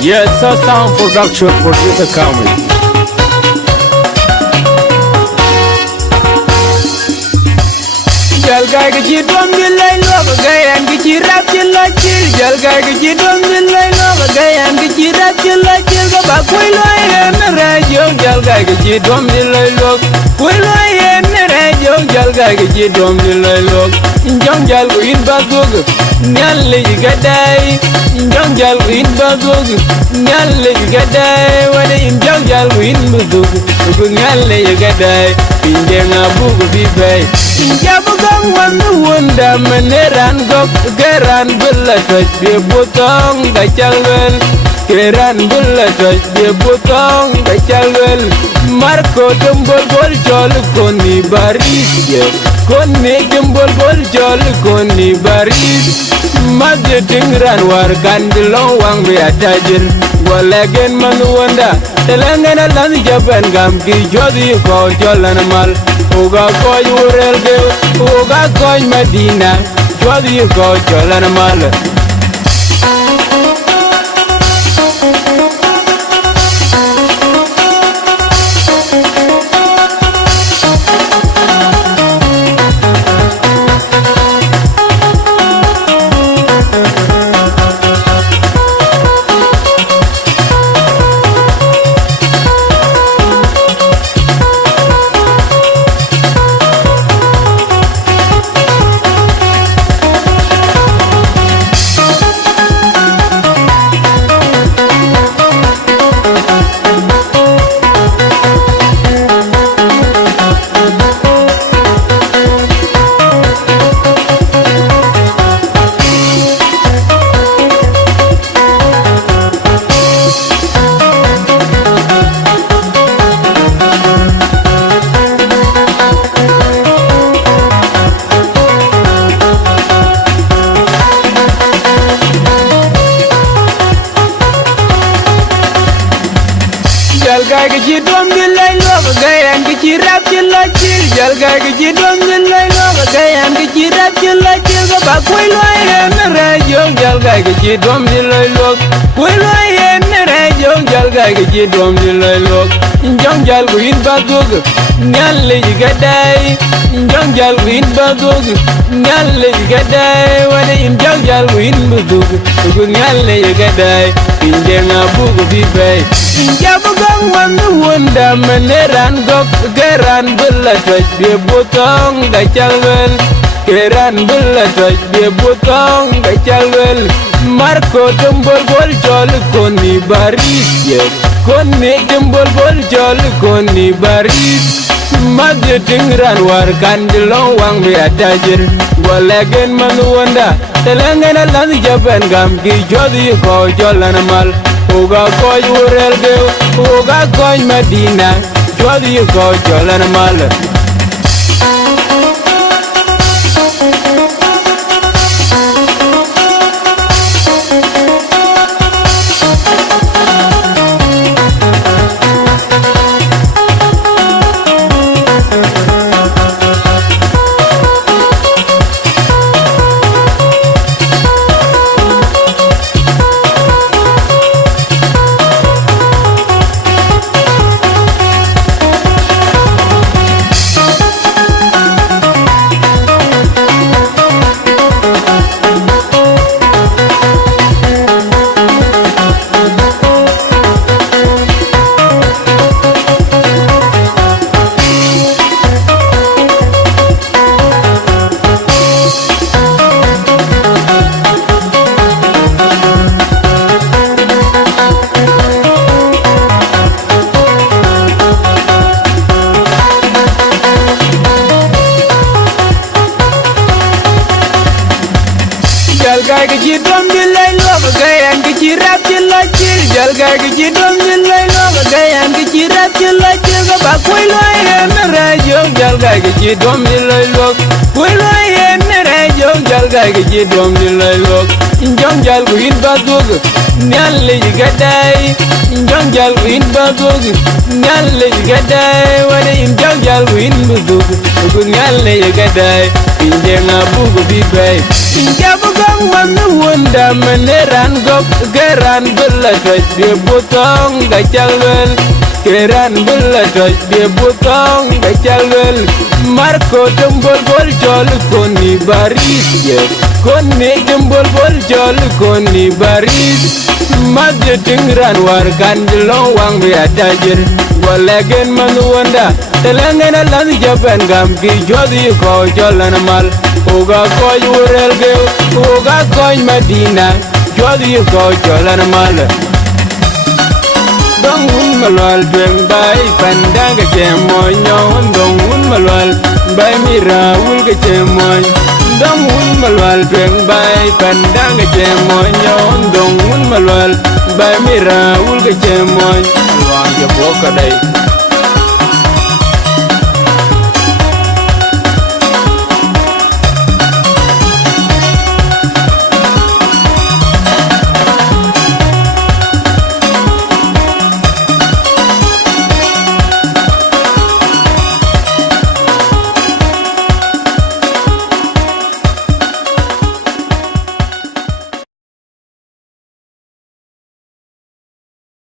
Yes, sound production producer coming. Jalga ke ji dom di lay lo ga yan ke ji rap ji la ji jalga ke ji dom di lay lo ga yan ke ji rap ji la ji ga ba koy lo yan ra jo jalga ke ji dom di lay lo koy lo yan ra jo jalga ke ji dom di lay lo njong jal ko in ba gog nyal le ga dai njong jal ko in ba gog nyal le ga dai wala in njong jal ko in bu gog ko nyal le ga dai pinje nga bu go bi bay jabu gang wandu wunda meneran gok geran bulla toj be botong ga chalwel geran bulla toj be botong ga chalwel marko tumbol bol jol koni baris ye koni tumbol bol jol koni baris madde tingran war kandilo wang be atajir walagen man wanda telangana lan japan gam ki jodi ko jolan mal Oga koy urel ge, oga koy Medina, jodi ko jolan mal. Jalga ke ji dom di lay lo ga yan ke ji rap ji la ji jalga ke ji dom di lay lo ga yan ke ji rap ji la ji ga ba koy lo yan ra jo jalga ke ji dom di lay lo koy lo yan ra jo jalga ke ji dom di lay lo njong jal ko in ba gog nyal le ga dai njong jal ko in ba gog nyal le ga dai wala in njong jal ko in bu gog ko nyal le ga dai pinje nga bu go bi bay jabu gang wandu wunda meneran gok geran bulla toj be botong ga chalwel geran bulla toj be botong ga chalwel marko tumbol bol jol koni baris ye koni tumbol bol jol koni baris madde tingran war kandilo wang be atajir walagen man wanda telangana lan japan gam ki jodi ko jolan mal Oga koy urel ge, oga koy Medina, jodi ko jolan mal. Jalga ke ji dom di lay lo ga yan ke ji rap ji la ji jalga ke ji dom di lay lo ga yan ke ji rap ji la ji ga ba koy lo yan ra jo jalga ke ji dom di lay lo koy lo yan ra jo jalga ke ji dom di lay lo njong jal ko in ba gog nyal le ga dai njong jal ko in ba gog nyal le ga dai wala in njong jal ko in bu gog ko nyal le ga dai Injenga bugu bibe Injabu gang manu wunda meneran gop Geran bela toj de butong gacalwel Geran bela toj de butong gacalwel Marco dembol bol jol koni baris ye Koni dembol bol jol koni baris Madde tingran war kanjelo wang biatajir Walagen manu wunda Telengen alam jaban gam ki jodi ko jalan mal Oga koj urel geu Oga koj Madina Jodi ko jalan mal Dong un malwal dweng bay Pandang ke cemonyo Dong un malwal bay mirawul ke cemoy Dong un malwal dweng bay Pandang ke cemonyo Dong un malwal bay mirawul ke cemoy Luang je boka day